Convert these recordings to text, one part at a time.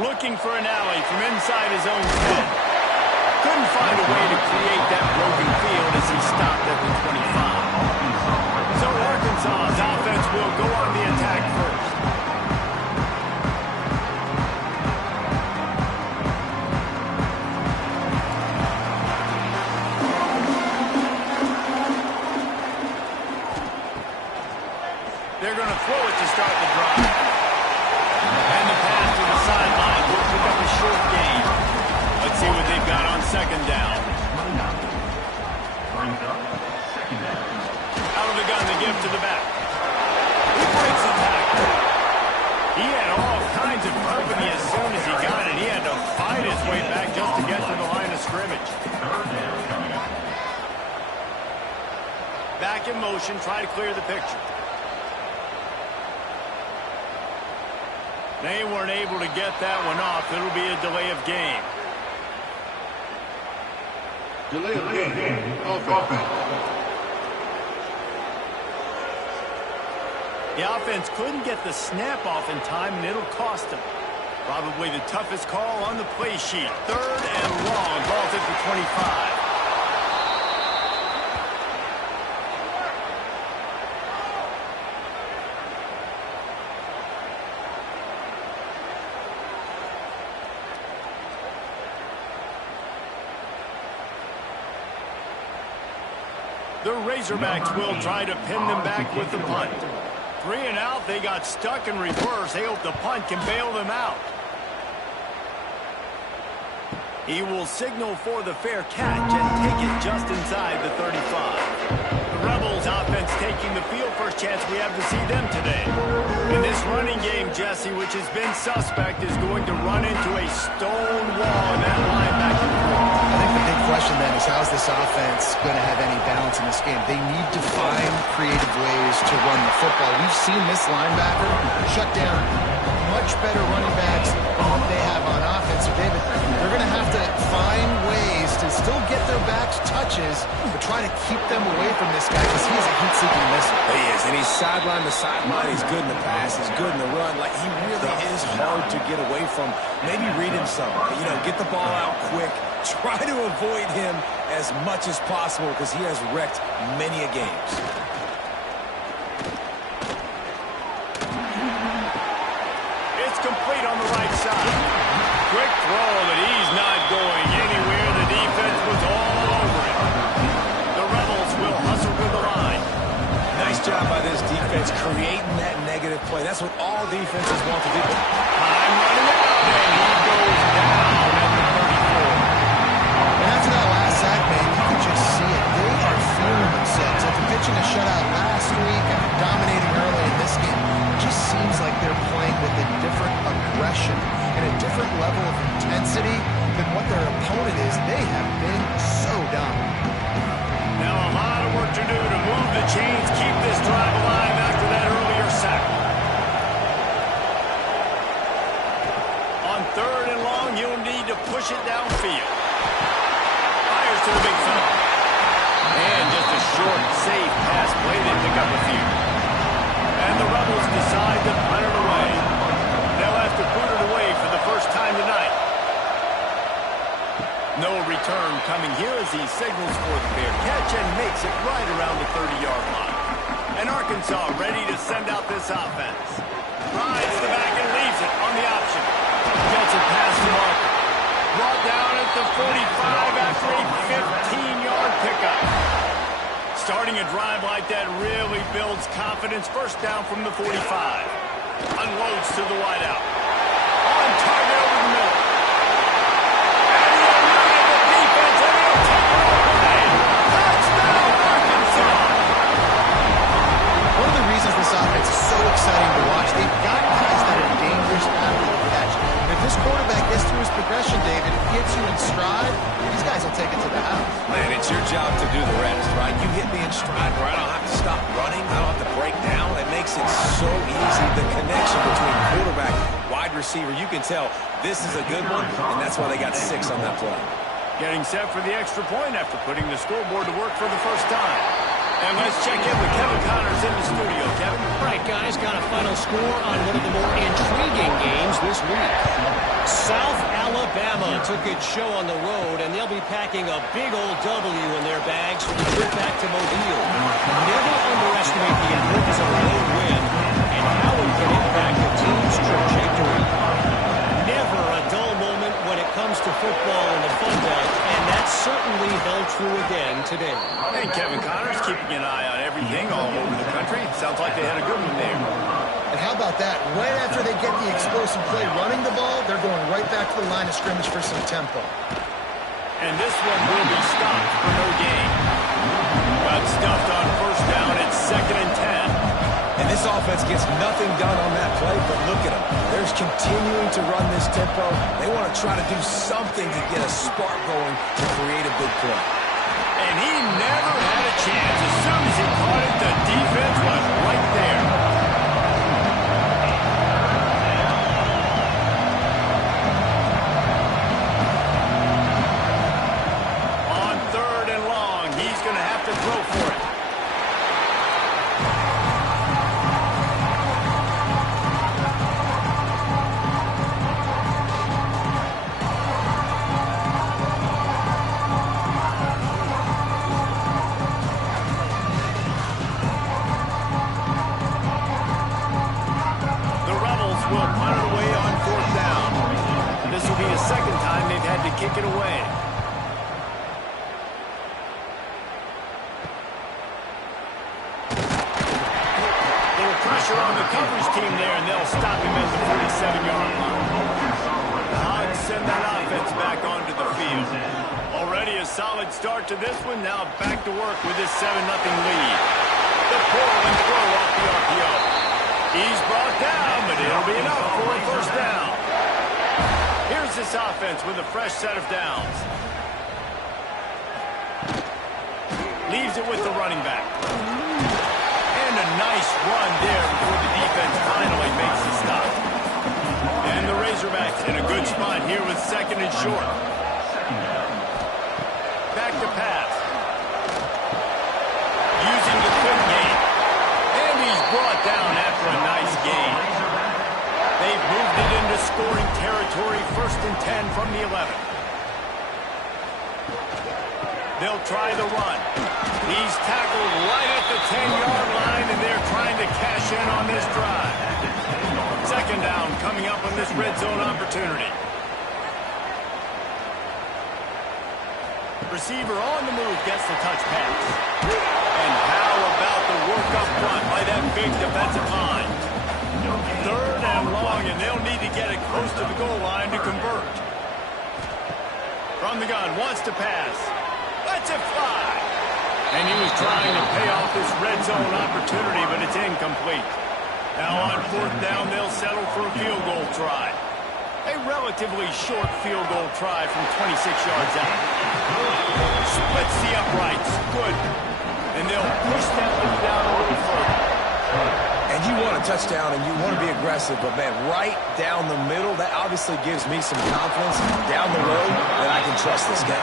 Looking for an alley from inside his own 10. Couldn't find a way to create that broken field as he stopped at the 25. So Arkansas's offense will go on the attack first. They're going to throw it to start the drive. And the pass to the sideline will pick up a short gain. Let's see what they've got on second down. Out of the gun to give to the back. He breaks the tackle. He had all kinds of company as soon as he got it. He had to fight his way back just to get to the line of scrimmage. Back in motion, try to clear the picture. They weren't able to get that one off. It'll be a delay of game. Delay of game. Offense. The offense couldn't get the snap off in time, and it'll cost them. Probably the toughest call on the play sheet. 3rd and long. Ball's at the 25. The Razorbacks will try to pin them back with the punt. 3 and out, they got stuck in reverse. They hope the punt can bail them out. He will signal for the fair catch and take it just inside the 35. The Rebels offense taking the field. First chance we have to see them today. In this running game, Jesse, which has been suspect, is going to run into a stone wall in that linebacker. I think the big question then is, how's this offense going to have any balance in this game? They need to find creative ways to run the football. We've seen this linebacker shut down much better running backs than what they have on offense. So, David, they're going to have to find ways to still get their backs touches, but try to keep them away from this guy because he is a heat-seeking missile. He is, and he's sideline to sideline. He's good in the pass. He's good in the run. Like, he really is hard to get away from. Maybe read him some. You know, get the ball out quick. Try to avoid him as much as possible because he has wrecked many a games. It's complete on the right side. Quick throw, but he's not going anywhere. The defense was all over it. The Rebels will hustle to the line. Nice job by this defense creating that negative play. That's what all defenses want to do. Time running out, and he goes down at the 34. And after that last sack, man, you can just see it. They are feeling themselves. After pitching a shutout last week and dominating early in this game, it just seems like they're playing with a different aggression and a different level of intensity than what their opponent is. They have been so dominant. Now a lot of work to do to move the chains, keep this drive alive after that earlier sack. On 3rd and long, you'll need to push it downfield. Fires to the big fella. And just a short, safe pass play. They pick up a few. And the Rebels decide to punt it away. They'll have to put it away for the first time tonight. No return coming here as he signals for the fair catch and makes it right around the 30-yard line. And Arkansas ready to send out this offense. Rides the back and leaves it on the option. Gets it past the marker. Brought down at the 45 after a 15-yard pickup. Starting a drive like that really builds confidence. First down from the 45. Unloads to the wideout. On target over the middle. And he eluded the defense, and he'll take it away. Touchdown, Arkansas! One of the reasons this offense is so exciting to watch, they've got guys that are dangerous after the catch. And if this quarterback gets through his progression, David, if he hits you in stride, these guys will take it to the house. Man, it's your job to do the rest, right? You hit me in stride where I don't have to stop running. I don't have to break down. It makes it so easy. The connection between quarterback, wide receiver, you can tell this is a good one, and that's why they got 6 on that play. Getting set for the extra point after putting the scoreboard to work for the first time. And let's check in with Kevin Connors in the studio. Kevin? All right, guys, got a final score on one of the more intriguing games this week. South Alabama took its show on the road, and they'll be packing a big old W in their bags for the trip back to Mobile. Never underestimate the importance of a road win and how it can impact a team's trajectory. Never a dull moment when it comes to football in the Fun Belt, and that certainly held true again today. And Kevin Connors keeping an eye on everything all over the country. Sounds like they had a good one there. And how about that? Right after they get the explosive play running the ball, they're going right back to the line of scrimmage for some tempo. And this one will be stopped for no gain. Got stuffed on first down. It's 2nd and 10. And this offense gets nothing done on that play, but look at them. They're continuing to run this tempo. They want to try to do something to get a spark going to create a big play. And he never had a chance. As soon as he caught it, the defense was right there. On 3rd and long, he's going to have to throw for it. Kick it away. Little pressure on the coverage team there, and they'll stop him at the 47-yard line. Hogs send that offense back onto the field. Already a solid start to this one. Now back to work with this 7-0 lead. The pull and throw off the RPO. He's brought down, but it'll be enough for a first down. Here's this offense with a fresh set of downs. Leaves it with the running back. And a nice run there before the defense finally makes the stop. And the Razorbacks in a good spot here with 2nd and short. Back to pass. Using the quick game. And he's brought down after a nice gain. They've moved it into scoring territory, 1st and 10 from the 11. They'll try the run. He's tackled right at the 10-yard line, and they're trying to cash in on this drive. 2nd down coming up on this red zone opportunity. Receiver on the move gets the touch pass. And how about the work up front by that big defensive line? 3rd and long, and they'll need to get it close to the goal line to convert. From the gun, wants to pass. Lets it fly. And he was trying to pay off this red zone opportunity, but it's incomplete. Now on 4th down, they'll settle for a field goal try. A relatively short field goal try from 26 yards out. Splits the uprights. Good. And they'll push that lead down a little further. And you want a touchdown, and you want to be aggressive, but, man, right down the middle, that obviously gives me some confidence down the road that I can trust this guy.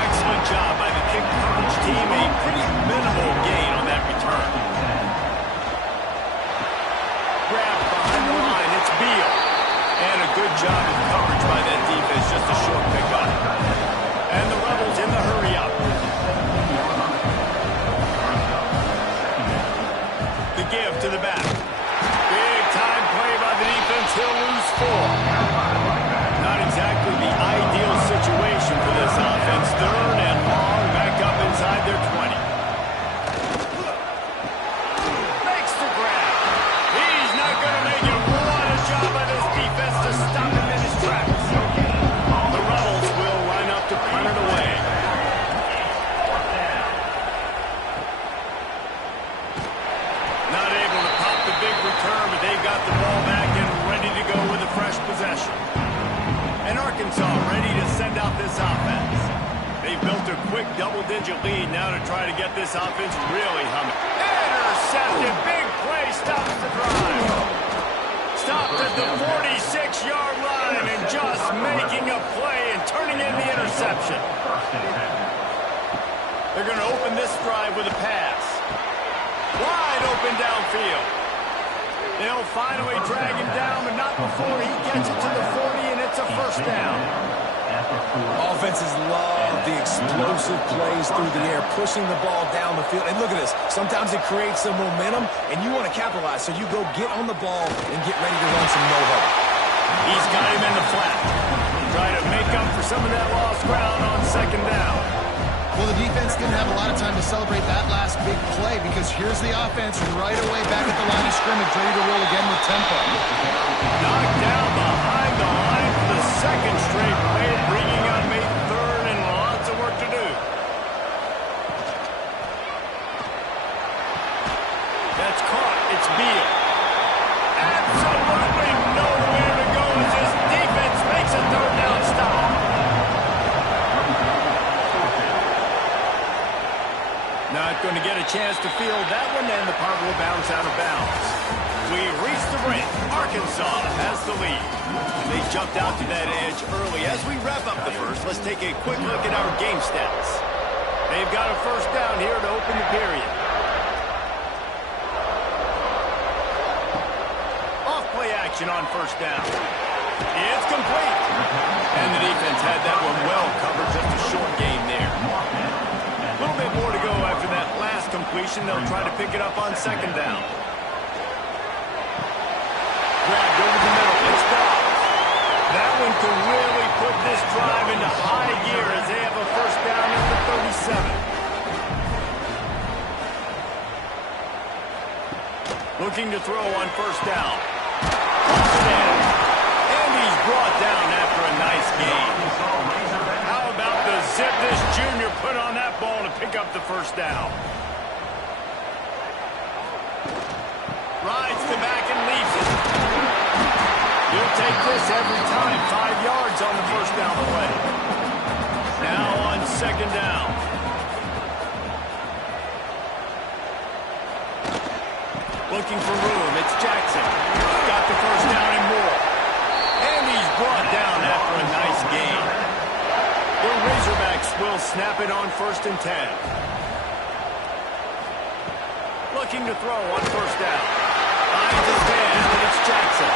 Excellent job by the kick coverage team. A pretty minimal gain on that return. Grab behind the line. It's Beal. And a good job of coverage by that defense. Just a short pickup. And the Rebels in the hurry-up. The give to the back. Big time play by the defense. He'll lose 4. Not exactly the ideal situation for this offense. 3rd and long, back up inside their 20. Makes the grab. He's not going to make it. What a job by this defense to stop him in his tracks. The Rebels will line up to punt it away. Not able to pop the big return, but they've got the ball back and ready to go with a fresh possession. And Arkansas ready to send out this offense. They've built a quick double-digit lead now to try to get this offense really humming. Intercepted. Big play stops the drive. Stopped at the 46-yard line and just making a play and turning in the interception. They're going to open this drive with a pass. Wide open downfield. They'll finally drag him down, but not before he gets it to the 40, and it's a first down. Offenses love the explosive plays through the air, pushing the ball down the field. And look at this. Sometimes it creates some momentum, and you want to capitalize. So you go get on the ball and get ready to run some no-huddle. He's got him in the flat. Try to make up for some of that lost ground on second down. Well, the defense didn't have a lot of time to celebrate that last big play because here's the offense right away back at the line of scrimmage, ready to roll again with tempo. Knocked down behind the line for the second straight play, bringing up a third and lots of work to do. That's caught. It's Beal. Absolutely nowhere to go as this defense makes a third down stop. Not going to get a chance to field that one, and the punt will bounce out of bounds. We reach the break. Arkansas has the lead. They jumped out to that edge early. As we wrap up the first, let's take a quick look at our game stats. They've got a first down here to open the period. Off-play action on first down. It's complete. And the defense had that one well covered, just a short game there. A little bit more to go after that last completion. They'll try to pick it up on second down. Grabbed over the middle. It's blocked. That one could really put this drive into high gear as they have a first down at the 37. Looking to throw on first down. And he's brought down after a nice gain. How about the zip this junior put on that ball to pick up the first down? Rides the back and leaves it. He'll take this every time. 5 yards on the first down play. Now on second down. Looking for room. It's Jackson. Got the first down and more. And he's brought down after a nice gain. The Razorbacks will snap it on 1st and 10. Looking to throw on first down. Finds his man, and it's Jackson.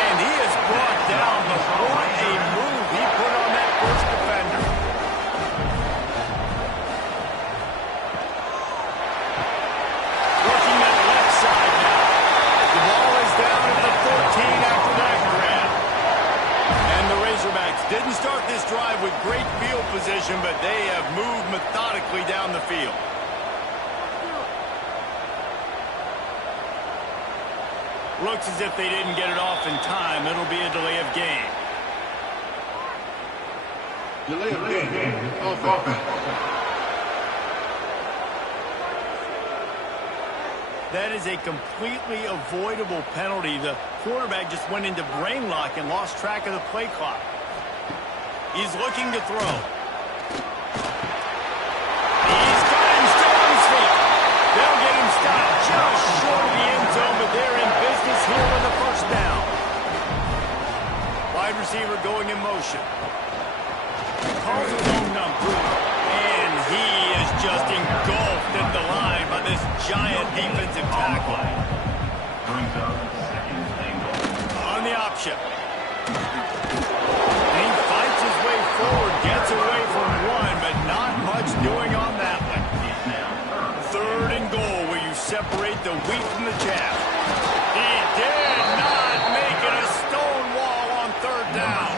And he is brought down, but what a move he put on that first defender. Working that left side now. The ball is down at the 14 after that grab. And the Razorbacks didn't start this drive with great field position, but they have moved methodically down the field. Looks as if they didn't get it off in time. It'll be a delay of game. Delay of game. Offense. That is a completely avoidable penalty. The quarterback just went into brain lock and lost track of the play clock. He's looking to throw. He's got him still on his feet. They'll get him stopped just short of the end zone, but they're in business here with a first down. Wide receiver going in motion. Calls his own number. And he is just engulfed at the line by this giant defensive tackle. On the option. And he fights his way forward, gets away from one, but not much doing on that one. 3rd and goal, where you separate the wheat from the chaff. He did not make it a stone wall on 3rd down.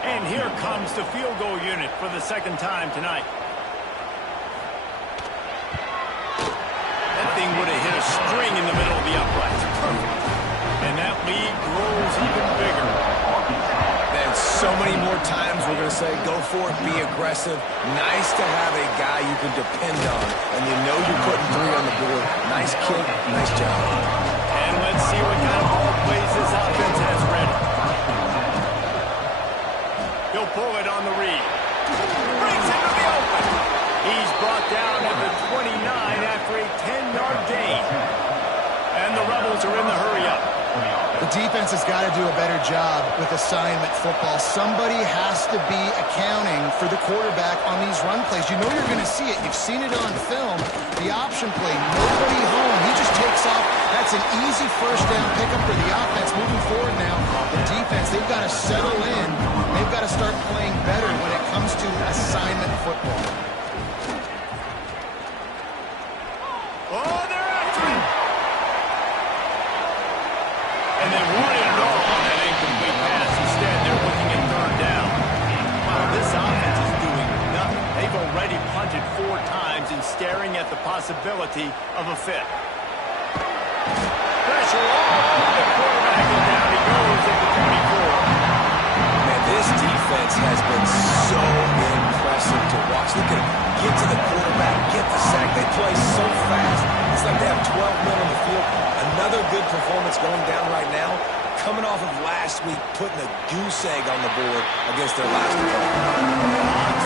And here comes the field goal unit for the 2nd time tonight. That thing would have hit a string in the middle of the uprights. Perfect. And that lead grows even bigger. And so many more times we're going to say, go for it, be aggressive. Nice to have a guy you can depend on, and you know you're putting 3 on the board. Nice kick, nice job. And let's see what kind of ball plays this offense has ready. He'll pull it on the read. Brings it to the open. He's brought down at the 29 after a 10-yard gain. And the Rebels are in the hurry-up. The defense has got to do a better job with assignment football. Somebody has to be accounting for the quarterback on these run plays. You know you're going to see it. You've seen it on film. The option play, nobody home. He just takes off. That's an easy first down pickup for the offense. Moving forward now, the defense, they've got to settle in. They've got to start playing better when it comes to assignment football. Oh, they're after him. And they wanted it all on that incomplete pass. Instead, they're looking at third down. Wow, this offense is doing nothing. They've already punted 4 times and staring at the possibility of a fifth. Pressure all over the quarterback, and down he goes at the 24. Man, this defense has been so impressive to watch. Look at him. Get to the quarterback, get the sack. They play so fast. It's like they have 12 men on the field. Another good performance going down right now. Coming off of last week, putting a goose egg on the board against their last opponent.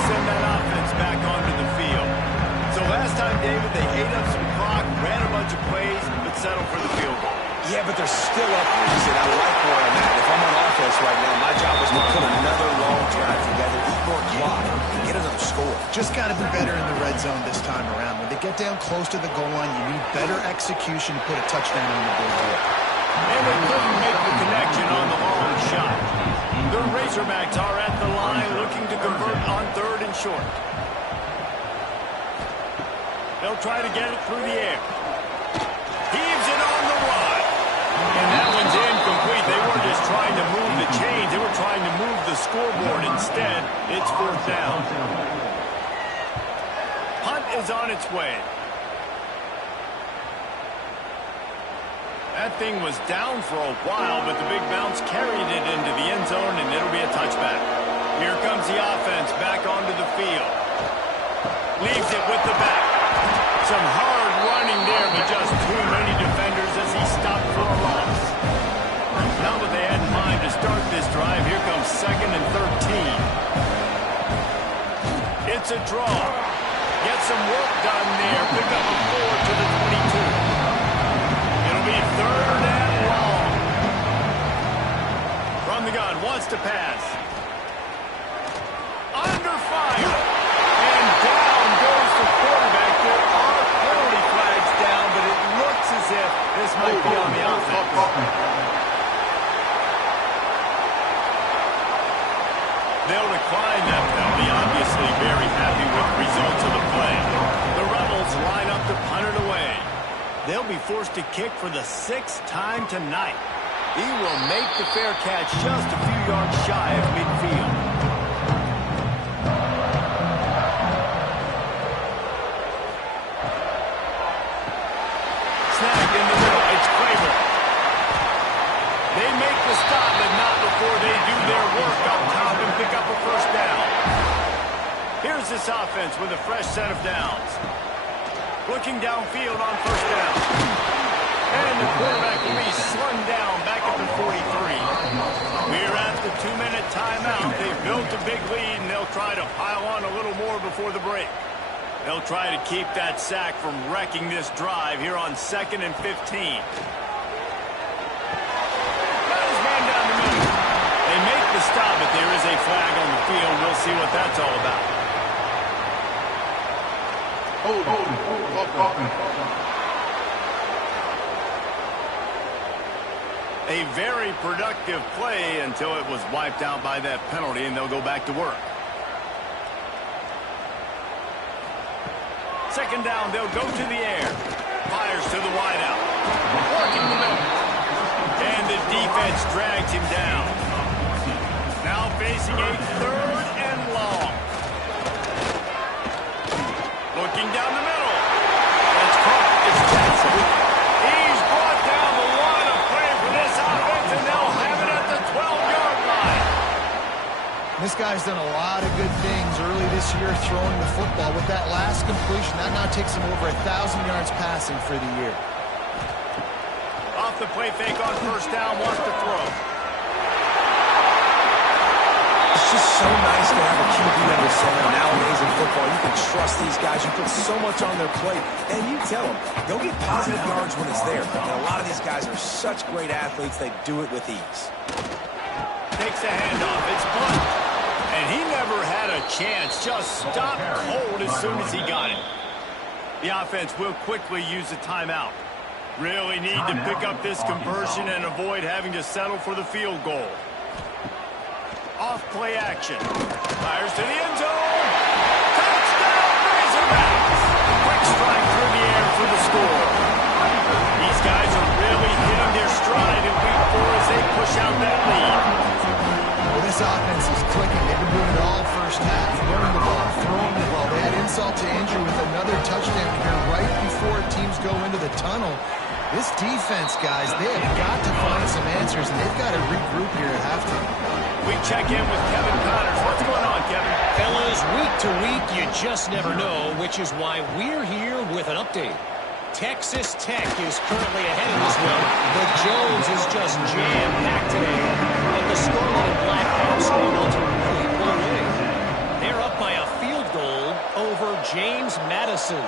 Send that offense back onto the field. So last time, David, they ate up some clock, ran a bunch of plays, but settled for the field goal. Yeah, but they're still up here. He said, I like where I'm at. If I'm on offense right now, my job is to put another long drive together, eat more clock, and get another score. Just got to be better in the red zone this time around. When they get down close to the goal line, you need better execution to put a touchdown on the board here. And they couldn't make the connection on the long shot. The Razorbacks are at the line looking to convert on third and short. They'll try to get it through the air. Heaves it on the run. And that one's incomplete. They weren't just trying to move the chains. They were trying to move the scoreboard. Instead, it's fourth down. Punt is on its way. That thing was down for a while, but the big bounce carried it into the end zone, and it'll be a touchback. Here comes the offense back onto the field. Leaves it with the back. Some hard running there, but just too many defenders as he stopped for a loss. Not what they had in mind to start this drive. Here comes 2nd and 13. It's a draw. Get some work done there. Pick up a 4 to the 22. It'll be 3rd and long. From the gun, wants to pass. Under fire. And down goes the quarterback. There are penalty flags down, but it looks as if this might be on the offense. They'll decline that penalty, obviously very happy with the results of the play. The Rebels line up to punt it away. They'll be forced to kick for the 6th time tonight. He will make the fair catch just a few yards shy of midfield. Snap in the middle. It's Kramer. They make the stop, but not before they do their work up top and pick up a first down. Here's this offense with a fresh set of downs. Looking downfield on first down. And the quarterback will be slung down back at the 43. We're at the 2-minute timeout. They've built a big lead, and they'll try to pile on a little more before the break. They'll try to keep that sack from wrecking this drive here on 2nd and 15. They make the stop, but there is a flag on the field. We'll see what that's all about. A very productive play until it was wiped out by that penalty, and they'll go back to work. 2nd down, they'll go to the air. Fires to the wideout. Working the middle. And the defense drags him down. Now facing a 3rd and long. Looking down the middle. That's caught. It's Jackson. He's brought down the line of play for this offense, and they'll have it at the 12-yard line. This guy's done a lot of good things early this year throwing the football. With that last completion, that now takes him over 1,000 yards passing for the year. Off the play fake on first down, wants to throw. It's just so nice to have a QB under center. Nowadays in football, you can trust these guys. You put so much on their plate. And you tell them, go get positive yards when it's there. And a lot of these guys are such great athletes, they do it with ease. Takes a handoff. It's punt. And he never had a chance. Just stopped cold as soon as he got it. The offense will quickly use a timeout. Really need to pick up this conversion and avoid having to settle for the field goal. Off play action. Fires to the end zone. Touchdown, Razorbacks! Quick strike through the air for the score. These guys are really hitting their stride in week 4 as they push out that lead. Well, this offense is clicking. They've been doing it all first half. Running the ball, throwing the ball. They had insult to injury with another touchdown here right before teams go into the tunnel. This defense, guys, they have got to find some answers, and they've got to regroup here at halftime. We check in with Kevin Connors. What's going on, Kevin? Fellas, week to week, you just never know, which is why we're here with an update. Texas Tech is currently ahead in this one, but Jones is just jam-packed today, and the scoreline in Black have struggled to really pull away. They're up by a field goal over James Madison.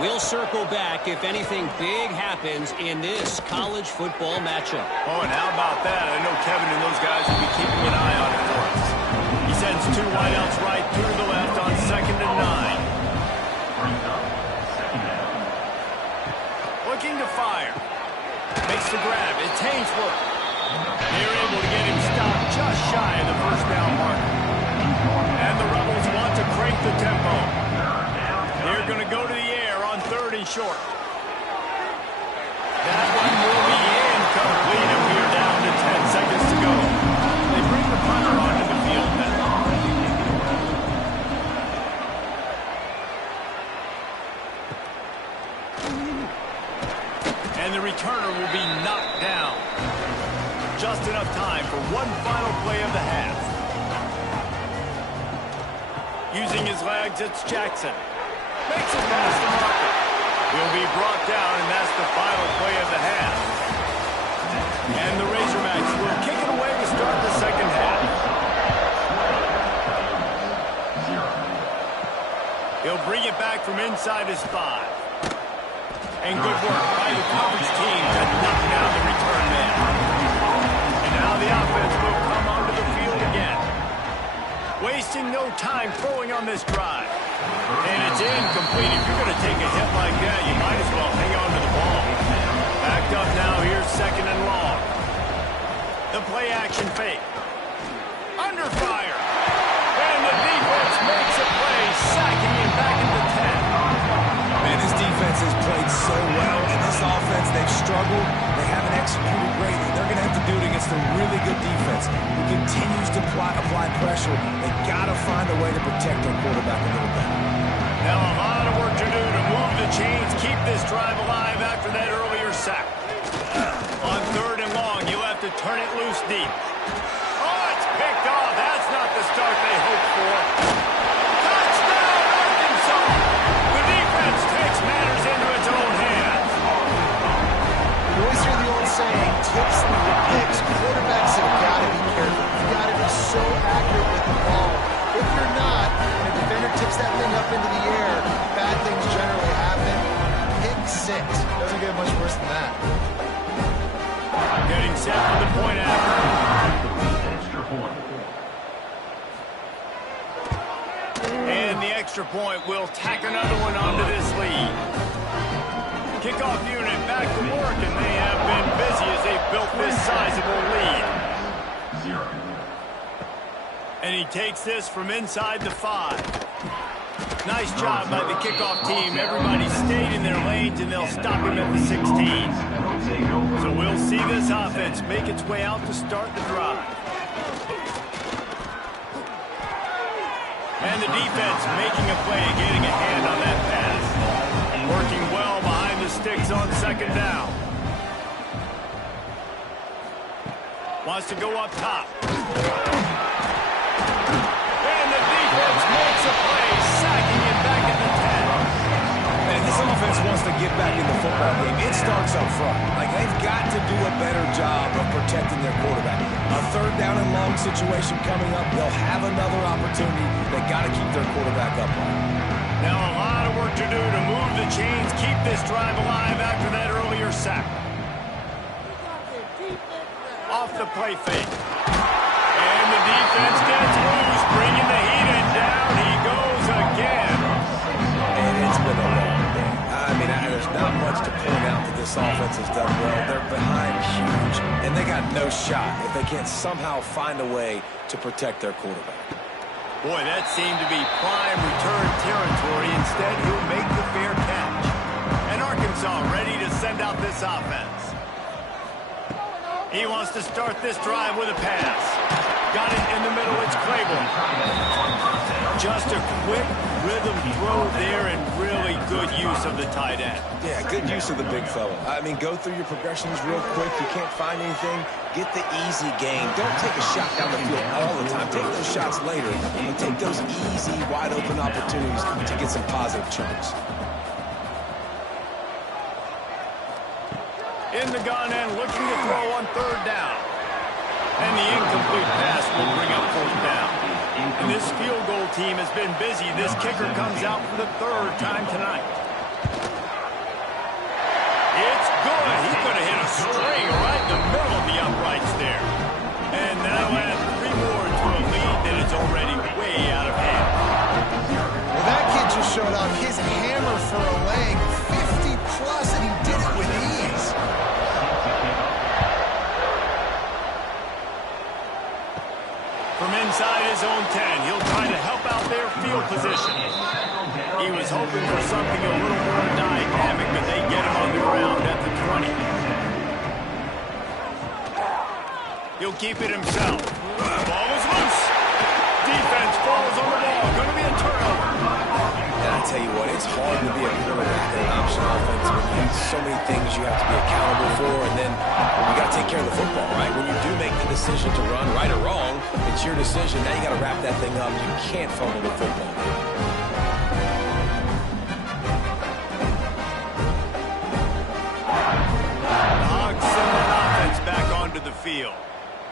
We'll circle back if anything big happens in this college football matchup. Oh, and how about that? I know Kevin and those guys will be keeping an eye on it for us. He sends 2 wideouts right through to the left on 2nd and 9. Looking to fire. Makes the grab. It's Hainsworth. They're able to get him stopped just shy of the first down marker. And the Rebels want to crank the tempo. They're going to go to the air on 3rd and short. That one will be incomplete, and we are down to 10 seconds to go. They bring the punter onto the field now. And the returner will be knocked down. Just enough time for one final play of the half. Using his legs, it's Jackson. Makes it past the marker. He'll be brought down, and that's the final play of the half. And the Razorbacks will kick it away to start the second half. He'll bring it back from inside his 5. And good work by the coverage team to knock down the return man. And now the offense will come onto the field again. Wasting no time throwing on this drive. And it's incomplete. If you're going to take a hit like that, you might as well hang on to the ball. Backed up now. Here's 2nd and long. The play action fake. Under fire. And the defense makes a play, sacking him back at the 10. Man, this defense has played so well, and this offense, they've struggled. They haven't executed greatly. They're going to have to do it against a really good defense who continues to apply pressure. They've got to find a way to protect their quarterback a little better. Now a lot of work to do to move the chains, keep this drive alive after that earlier sack. On 3rd and long, you'll have to turn it loose deep. Oh, it's picked off. That's not the start they hoped for. Touchdown, Arkansas! The defense takes matters into its own hands. You always hear the old saying, tips lead to picks. Quarterbacks have got to be careful. You've got to be so accurate with the ball. If you're not, and a defender tips that thing up into the air, bad things generally happen. Pick 6. Doesn't get much worse than that. Getting set for the point after. And the extra point will tack another one onto this lead. Kickoff unit back to work, and they have been busy as they've built this sizable lead. And he takes this from inside the 5. Nice job by the kickoff team. Everybody stayed in their lanes, and they'll stop him at the 16. So we'll see this offense make its way out to start the drive. And the defense making a play, getting a hand on that pass. Working well behind the sticks on 2nd down. Wants to go up top. And the defense makes a play, sacking him back at the 10. And this offense wants to get back in the football game, it starts up front. Like, they've got to do a better job of protecting their quarterback. A third down and long situation coming up, they'll have another opportunity. They got to keep their quarterback upright. Now a lot of work to do to move the chains, keep this drive alive after that earlier sack. Off the play fake. And the defense gets loose, bringing the heat, and down he goes again. And it's been a long day. I mean, there's not much to point out that this offense has done well. They're behind huge, and they got no shot if they can't somehow find a way to protect their quarterback. Boy, that seemed to be prime return territory. Instead, he'll make the fair catch. And Arkansas ready to send out this offense. He wants to start this drive with a pass. Got it in the middle, it's Claiborne. Just a quick rhythm throw there and really good use of the tight end. Yeah, good use of the big fella. I mean, go through your progressions real quick. You can't find anything, get the easy game. Don't take a shot down the field all the time. Take those shots later, and take those easy, wide-open opportunities to get some positive chunks. In the gun and looking to throw on third down. And the incomplete pass will bring up fourth down. And this field goal team has been busy. This kicker comes out for the third time tonight. It's good. He could have hit a string right in the middle of the uprights there. And that'll add 3 more to a lead that is already way out of hand. Well, that kid just showed off his hammer for a leg, 50-plus, and he did it with ease. From inside his own 10, he'll try to help out their field position. He was hoping for something a little more dynamic, but they get him on the ground at the 20. He'll keep it himself. Ball is loose. Defense falls on the ball. Going to be a turnover. And I tell you what, it's hard to be a quarterback in an option offense when you have so many things you have to be accountable for, and then you got to take care of the football, right? When you do make the decision to run, right or wrong, it's your decision. Now you got to wrap that thing up. You can't fumble the football. Hogs send that offense back onto the field.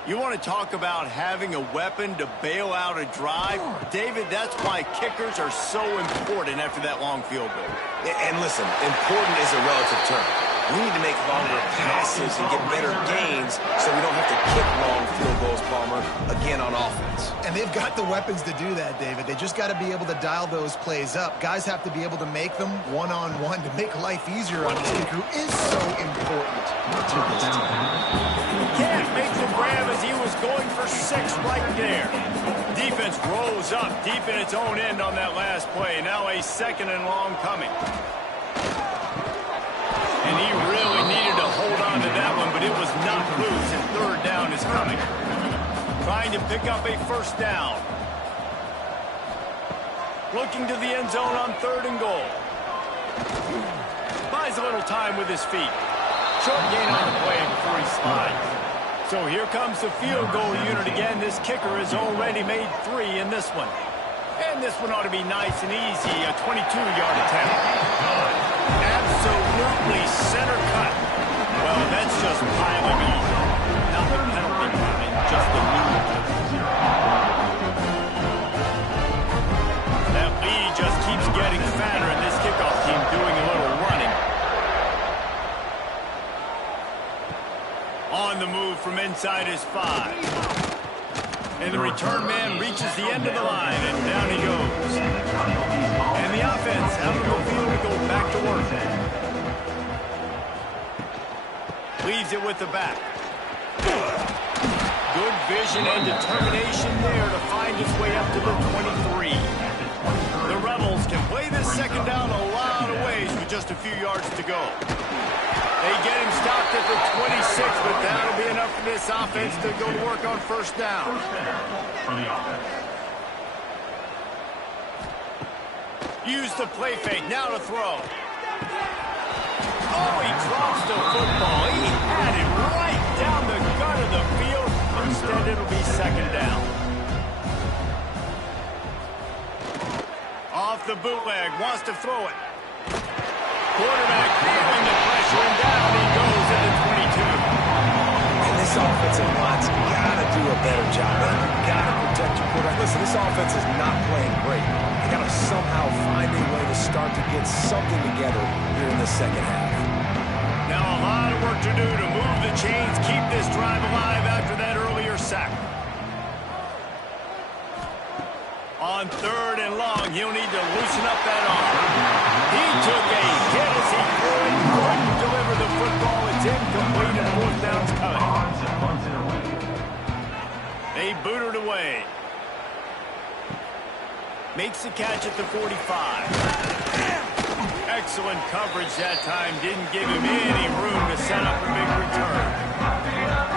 You want to talk about having a weapon to bail out a drive? David, that's why kickers are so important after that long field goal. And listen, important is a relative term. We need to make longer passes and get better gains so we don't have to kick long field goals, Palmer, again on offense. And they've got the weapons to do that, David. They just got to be able to dial those plays up. Guys have to be able to make them one-on-one to make life easier on this kicker who is so important to this team. Can't make the grab as he was going for 6 right there. Defense rolls up deep in its own end on that last play. Now a 2nd and long coming. And he really needed to hold on to that one, but it was not loose, and third down is coming. Trying to pick up a 1st down. Looking to the end zone on 3rd and goal. Buys a little time with his feet. Short gain on the play before he slides. So here comes the field goal unit again. This kicker has already made 3 in this one. And this one ought to be nice and easy, a 22-yard attempt. Absolutely center cut. Well, that's just piling on. Not the penalty line, just the move. That lead just keeps getting fatter, and this kickoff team doing a little running. On the move from inside his 5. And the return man reaches the end of the line, and down he goes. And the offense out of the field to go back to work. Leaves it with the back. Good vision and determination there to find his way up to the 23. The Rebels can play this 2nd down a lot of ways with just a few yards to go. They get him stopped at the 26, but that'll be enough for this offense to go to work on 1st down. Use the play fake, now to throw. Oh, he drops the football. He had it right down the gut of the field. Instead, it'll be 2nd down. Off the bootleg, wants to throw it. quarterback feeling the pressure, and down he goes at the 22. And this offensive line's got to do a better job. They've got to protect your quarterback. Listen, this offense is not playing great. They got to somehow find a way to start to get something together here in the second half. Now a lot of work to do to move the chains, keep this drive alive after that earlier sack. On 3rd and long, he'll need to loosen up that arm. He took a hit as he couldn't deliver the football. It's incomplete and 4th down's coming. They boot it away. Makes the catch at the 45. Excellent coverage that time. Didn't give him any room to set up a big return.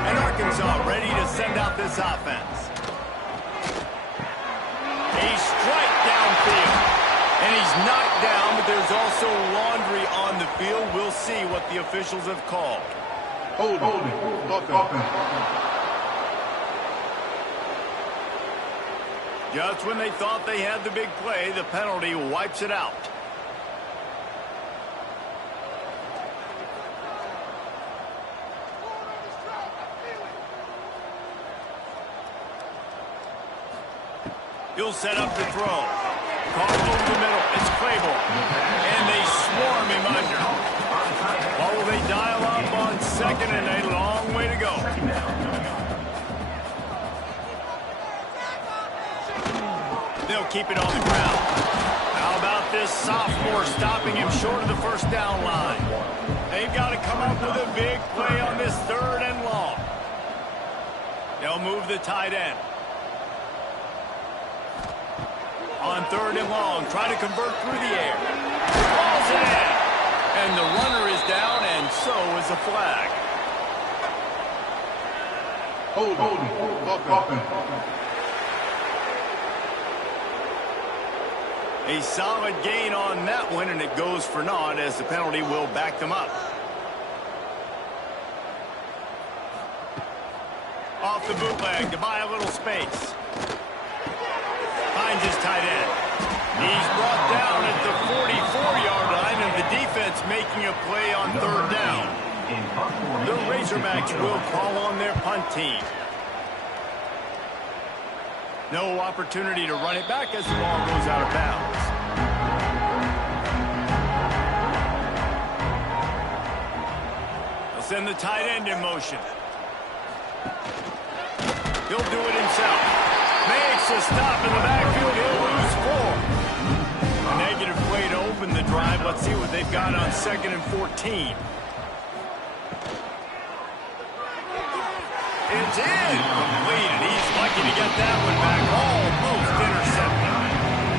And Arkansas ready to send out this offense. A strike downfield. And he's knocked down, but there's also laundry on the field. We'll see what the officials have called. Holding. Just when they thought they had the big play, the penalty wipes it out. He'll set up the throw. Caught over the middle. It's Claiborne. And they swarm him under. Or will they dial up on 2nd and a long way to go? They'll keep it on the ground. How about this sophomore stopping him short of the 1st down line? They've got to come up with a big play on this 3rd and long. They'll move the tight end. On 3rd and long, try to convert through the air. Balls it in. And the runner is down, and so is a flag. Holding. A solid gain on that one, and it goes for naught as the penalty will back them up. Off the bootleg to buy a little space. Finds his tight end. He's brought down at the 44-yard line, and the defense making a play on 3rd down. The Razorbacks will call on their punt team. No opportunity to run it back as the ball goes out of bounds. They'll send the tight end in motion. He'll do it himself. Makes a stop in the backfield. He'll lose 4. A negative play to open the drive. Let's see what they've got on 2nd and 14. It's in. Completed. He's lucky to get that one back. Almost intercepted.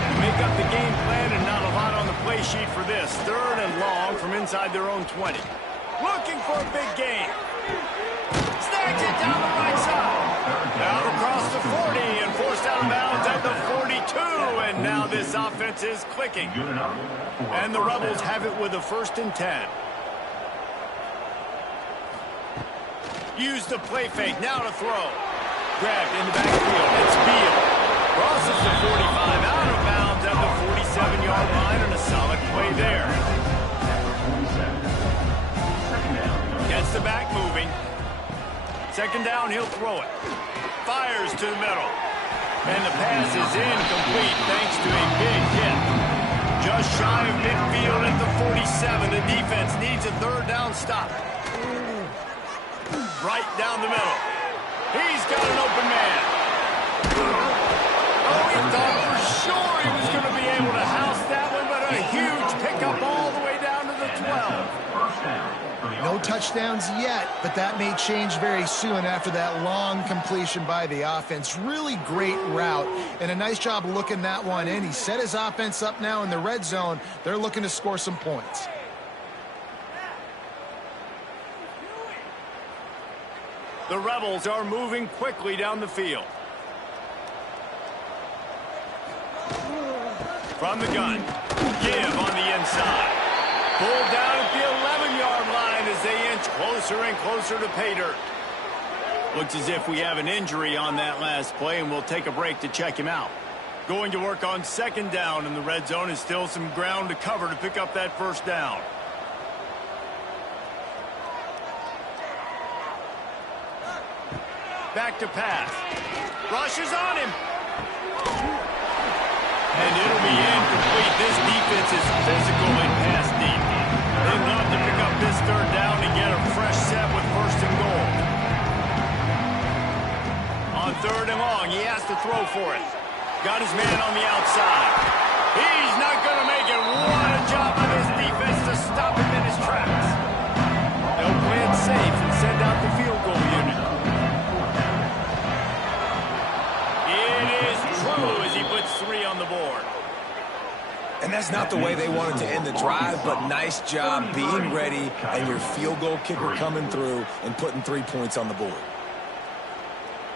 To make up the game plan and not a lot on the play sheet for this. 3rd and long from inside their own 20. Looking for a big gain. Snags it down the right side. Out across the 40 and forced out of bounds at the 42. And now this offense is clicking. And the Rebels have it with a 1st and 10. Use the play fake. Now to throw. Grabbed in the backfield. It's Beal. Crosses the 45 out of bounds at the 47-yard line, and a solid play there. Gets the back moving. 2nd down, he'll throw it. Fires to the middle. And the pass is incomplete thanks to a big hit. Just shy of midfield at the 47. The defense needs a 3rd down stop. Right down the middle. He's got an open man. Oh, he thought for sure he was going to be able to house that one, but a huge pickup all the way down to the 12. No touchdowns yet, but that may change very soon after that long completion by the offense. Really great route, and a nice job looking that one in. He set his offense up now in the red zone. They're looking to score some points. The Rebels are moving quickly down the field. From the gun. Give on the inside. Pulled down at the 11-yard line as they inch closer and closer to pay dirt. Looks as if we have an injury on that last play, and we'll take a break to check him out. Going to work on 2nd down in the red zone is still some ground to cover to pick up that 1st down. Back to pass. Rushes on him. And it'll be incomplete. This defense is physical and pass deep. They'd love to pick up this third down and get a fresh set with first and goal. On third and long, he has to throw for it. Got his man on the outside. He's not going to make it. What a job by this defense to stop him in his tracks. They'll play it safe and send out the field goal unit. It is true as he puts 3 on the board. And that's not the way they wanted to end the drive, but nice job being ready and your field goal kicker coming through and putting 3 points on the board.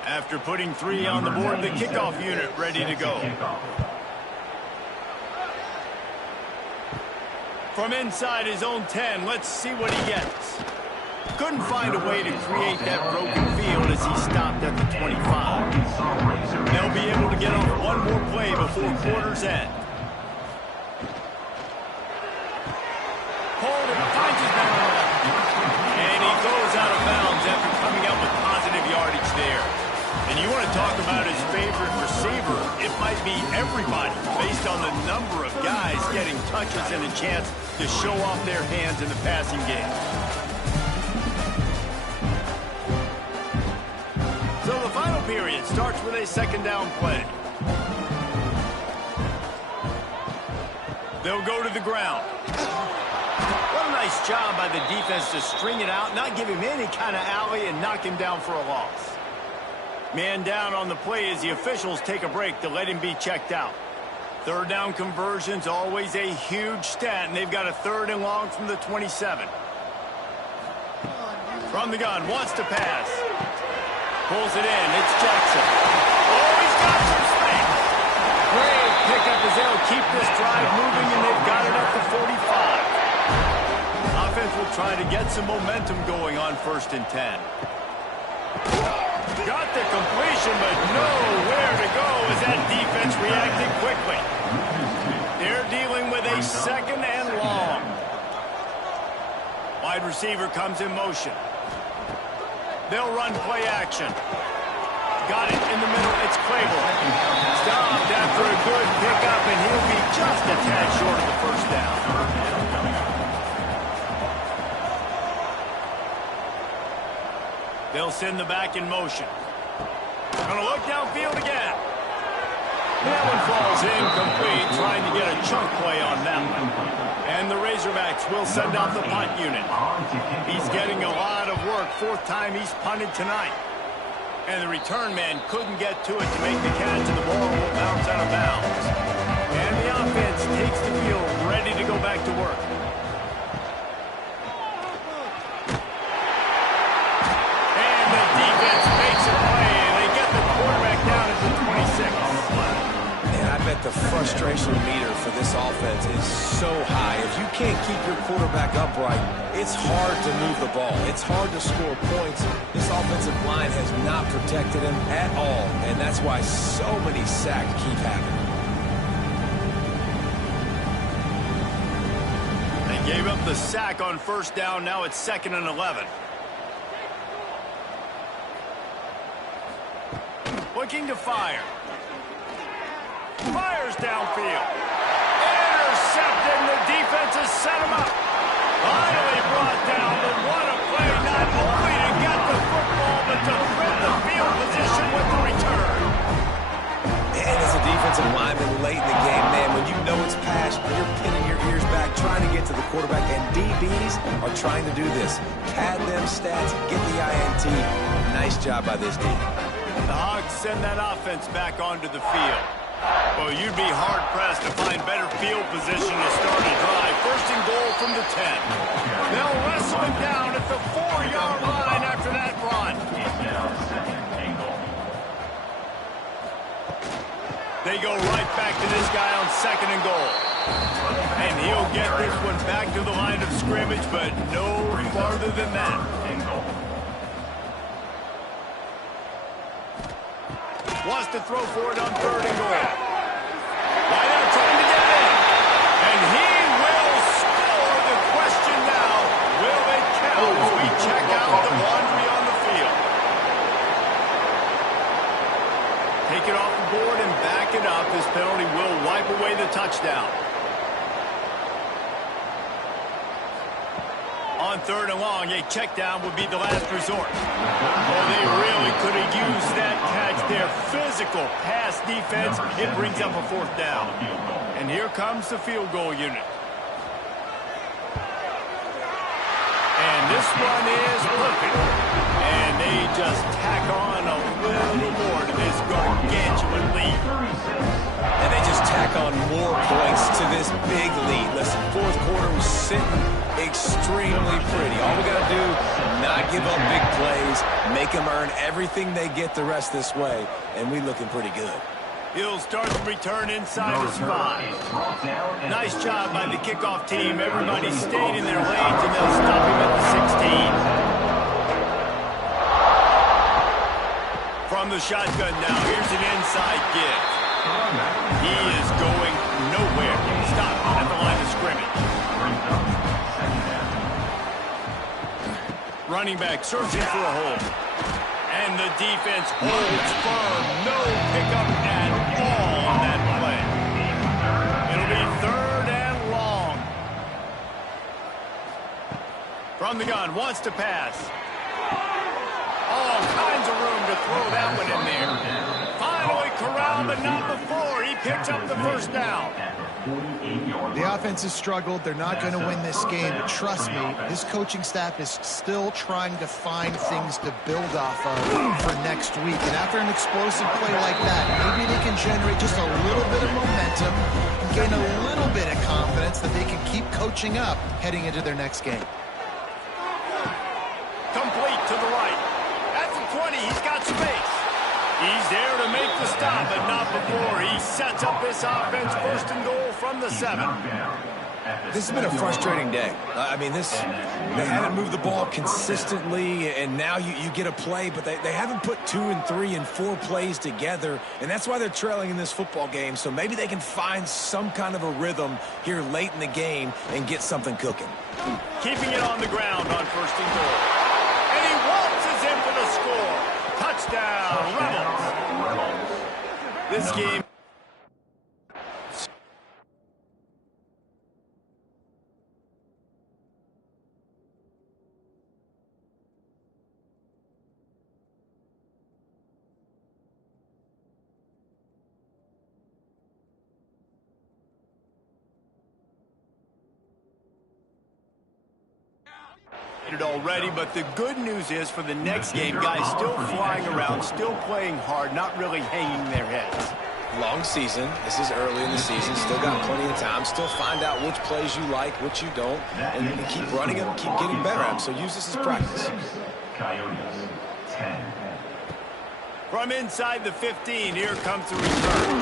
After putting 3 on the board, the kickoff unit ready to go. From inside his own 10, let's see what he gets. Couldn't find a way to create that broken field as he stopped at the 25. They'll be able to get off one more play before quarter's end. Hold and finds his man. And he goes out of bounds after coming out with positive yardage there. And you want to talk about his favorite receiver, it might be everybody based on the number of guys getting touches and a chance to show off their hands in the passing game. So the final period starts with a second down play. They'll go to the ground. What a nice job by the defense to string it out, not give him any kind of alley, and knock him down for a loss. Man down on the play as the officials take a break to let him be checked out. Third down conversion's always a huge stat, and they've got a third and long from the 27. From the gun, wants to pass. Pulls it in, it's Jackson. Oh, he's got some space. Great pickup as they'll keep this drive moving, and they've got it up to 45. Offense will try to get some momentum going on first and 10. Got the completion, but nowhere to go as that defense reacted quickly. They're dealing with a second and long. Wide receiver comes in motion. They'll run play action. Got it in the middle. It's Claiborne. Stopped after a good pickup, and he'll be just a tad short of the first down. They'll send the back in motion. Gonna look downfield again. That one falls incomplete, trying to get a chunk play on that one. And the Razorbacks will send out the punt unit. He's getting a lot of work. 4th time he's punted tonight. And the return man couldn't get to it to make the catch, and the ball will bounce out of bounds. And the offense takes the field, ready to go back to work. The frustration meter for this offense is so high. If you can't keep your quarterback upright, it's hard to move the ball. It's hard to score points. This offensive line has not protected him at all, and that's why so many sacks keep happening. They gave up the sack on first down. Now it's 2nd and 11. Looking to fire. Fires downfield. Intercepted, and the defense has set him up. Finally brought down, but what a play, not only to get the football, but to thread the field position with the return. And as a defensive lineman late in the game, man, when you know it's past, you're pinning your ears back, trying to get to the quarterback, and DBs are trying to do this. Pad them stats, get the INT. Nice job by this team. The Hogs send that offense back onto the field. Well, you'd be hard-pressed to find better field position to start a drive. First and goal from the 10. They'll wrestle him down at the 4-yard line after that run. They go right back to this guy on 2nd and goal. And he'll get this one back to the line of scrimmage, but no farther than that. Wants to throw for it on 3rd and goal. Wide out trying to get in. And he will score. The question now, will it count as we check out the laundry on the field? this penalty will wipe away the touchdown. On 3rd and long, a check down would be the last resort. Oh, they really could have used that catch. Their physical pass defense, it brings up a 4th down. And here comes the field goal unit. And this one is perfect. And they just tack on a little more to this gargantuan lead. And they just tack on more points to this big lead. Listen, 4th quarter was sitting extremely pretty. All we got to do, not give up big plays, make them earn everything they get the rest this way, and we looking pretty good. He'll start the return inside his 5. Nice job by the kickoff team. Everybody stayed in their lanes, and they'll stop him at the 16. From the shotgun now, here's an inside give. He is going nowhere. Stop at the line of scrimmage. Running back searching for a hole. And the defense holds firm. No pickup at all on that play. It'll be 3rd and long. From the gun, wants to pass. All kinds of room to throw that one in there. Finally corralled, but not before. He picks up the 1st down. The offense has struggled. They're not going to win this game, but trust me, this coaching staff is still trying to find things to build off of for next week. And after an explosive play like that, maybe they can generate just a little bit of momentum and gain a little bit of confidence that they can keep coaching up heading into their next game. Complete to the right. At the 20, he's got space. He's there to make the stop, but not before he sets up this offense 1st and goal from the 7. This has been a frustrating day. I mean, they haven't moved the ball consistently, and now you get a play, but they haven't put 2 and 3 and 4 plays together, and that's why they're trailing in this football game. So maybe they can find some kind of a rhythm here late in the game and get something cooking. Keeping it on the ground on 1st and goal. And he waltzes in for the score. Touchdown, Rebels. This game. Already, but the good news is for the next game, guys still flying around, still playing hard, not really hanging their heads. Long season. This is early in the season. Still got plenty of time. Still find out which plays you like, which you don't, and keep running them, keep getting better at them. So use this as practice. From inside the 15, here comes the return.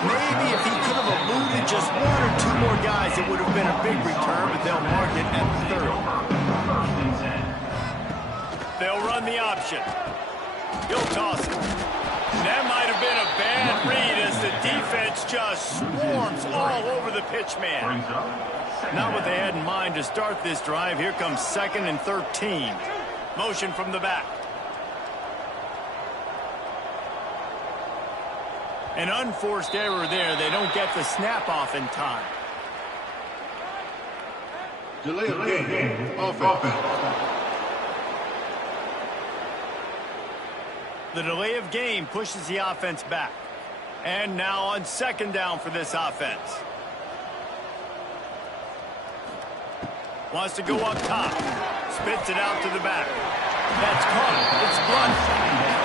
Maybe if he could have eluded just 1 or 2 more guys, it would have been a big return, but they'll mark it at the 30. They'll run the option. He'll toss it. That might have been a bad read as the defense just swarms all over the pitch man. Not what they had in mind to start this drive. Here comes 2nd and 13. Motion from the back. An unforced error there. They don't get the snap off in time. Delay of game. Offense. The delay of game pushes the offense back. And now on 2nd down for this offense. Wants to go up top. Spits it out to the back. That's caught. It's blunt.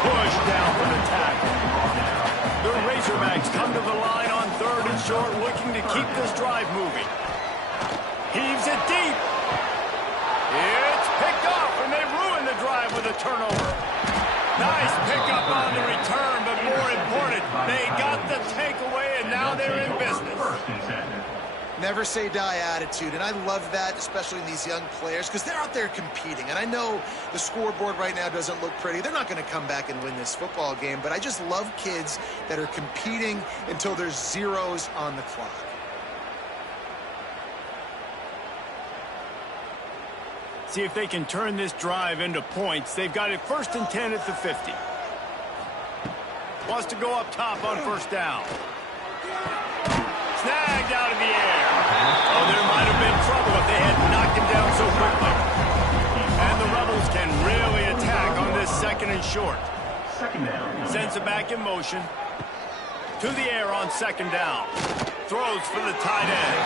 Pushed down for the tackle. The Razorbacks come to the line on 3rd and short, looking to keep this drive moving. Heaves it deep. It's picked off, and they ruin the drive with a turnover. Nice pickup on the return, but more important, they got the takeaway, and now they're in business. Never say die attitude, and I love that, especially in these young players, because they're out there competing. And I know the scoreboard right now doesn't look pretty. They're not going to come back and win this football game, but I just love kids that are competing until there's zeros on the clock. See if they can turn this drive into points. They've got it 1st and 10 at the 50. Wants to go up top on first down. Snagged out of the air. Oh, there might have been trouble if they had knocked him down so quickly. And the Rebels can really attack on this second and short. Sends it back in motion. To the air on second down. Throws for the tight end.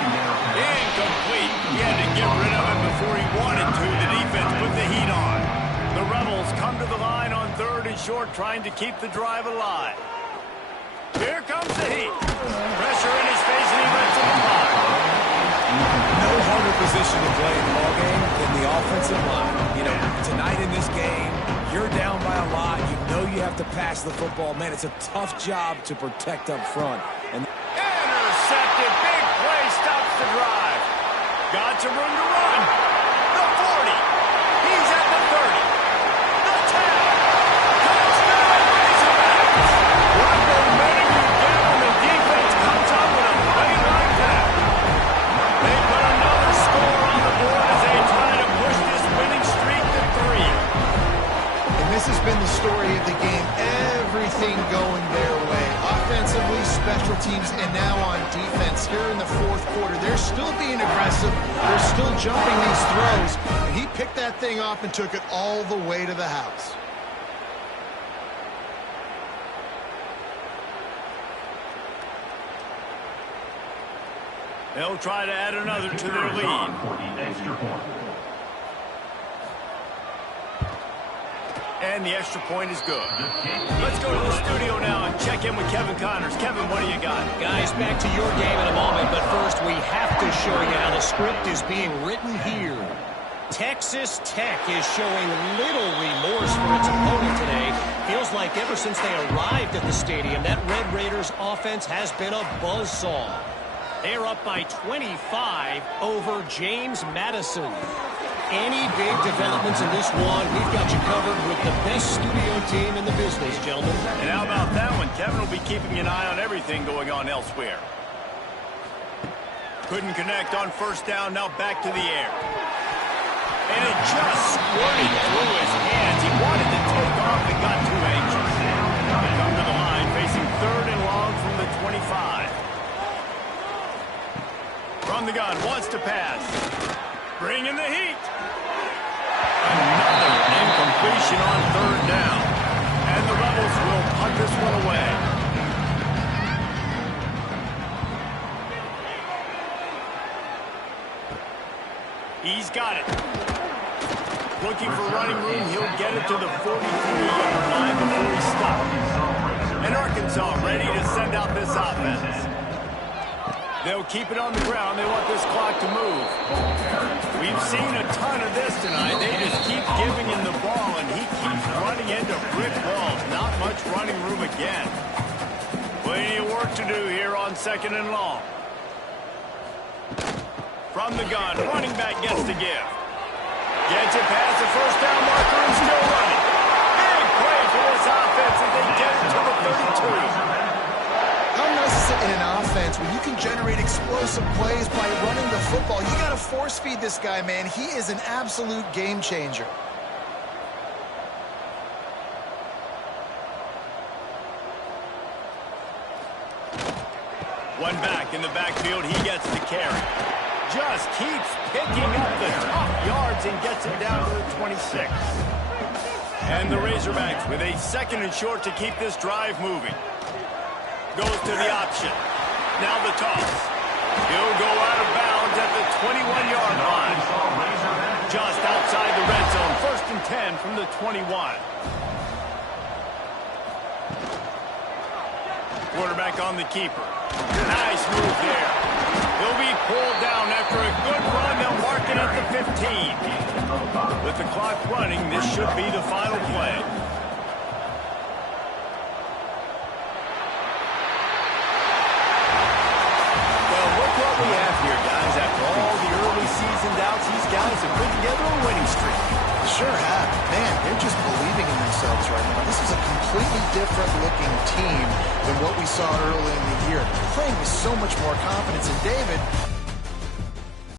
Incomplete. He had to get rid of it before he wanted to. The defense put the heat on. The Rebels come to the line on third and short, trying to keep the drive alive. Here comes the heat. Pressure in his face, and he lets it fly. No harder position to play in the ballgame than the offensive line. You know, tonight in this game, you're down by a lot. You know you have to pass the football. Man, it's a tough job to protect up front. And intercepted. Big play stops the drive. Got some room to run. The 40. He's at the 30. The 10. Touchdown, Razorbacks. What momentum you get when the defense comes up with a play like that. They put another score on the board as they try to push this winning streak to 3. And this has been the story of the game. Everything going their way. Offensively, special teams, and now on defense. Here in the fourth quarter, they're still being aggressive. They're still jumping these throws. And he picked that thing up and took it all the way to the house. They'll try to add another to their lead. And the extra point is good. Let's go to the studio now and check in with Kevin Connors. Kevin, what do you got? Guys, back to your game in a moment, but first we have to show you how the script is being written here. Texas Tech is showing little remorse for its opponent today. Feels like ever since they arrived at the stadium, that Red Raiders offense has been a buzzsaw. They're up by 25 over James Madison. Any big developments in this one, we've got you covered with the best studio team in the business, gentlemen. And how about that one? Kevin will be keeping an eye on everything going on elsewhere. Couldn't connect on first down, now back to the air. And it just squirted through his hands. He wanted to take off and got too anxious. They come to the line, facing third and long from the 25. From the gun, wants to pass. Bringing the heat. Another incompletion on third down. And the Rebels will punt this one away. He's got it. Looking for running room. He'll get it to the 43-yard line before he stops. And Arkansas ready to send out this offense. They'll keep it on the ground. They want this clock to move. We've seen a ton of this tonight. They just keep giving him the ball, and he keeps running into brick walls. Not much running room again. Plenty of work to do here on second and long. From the gun, running back gets the gift. Gets it past the first down marker and still running. Big play for this offense as they get it to the 32. How nice is it in an offense when you can generate explosive plays by running the football? You got to force feed this guy, man. He is an absolute game changer. One back in the backfield. He gets the carry. Just keeps picking up the tough yards and gets it down to the 26. And the Razorbacks with a second and short to keep this drive moving. Goes to the option. Now the toss. He'll go out of bounds at the 21-yard line. Just outside the red zone. First and 10 from the 21. Quarterback on the keeper. Nice move there. He'll be pulled down after a good run. They'll mark it at the 15. With the clock running, this should be the final play. We have here, guys. After all the early season doubts, these guys have put together a winning streak. Sure have. Man, they're just believing in themselves right now. This is a completely different looking team than what we saw early in the year. They're playing with so much more confidence. And David,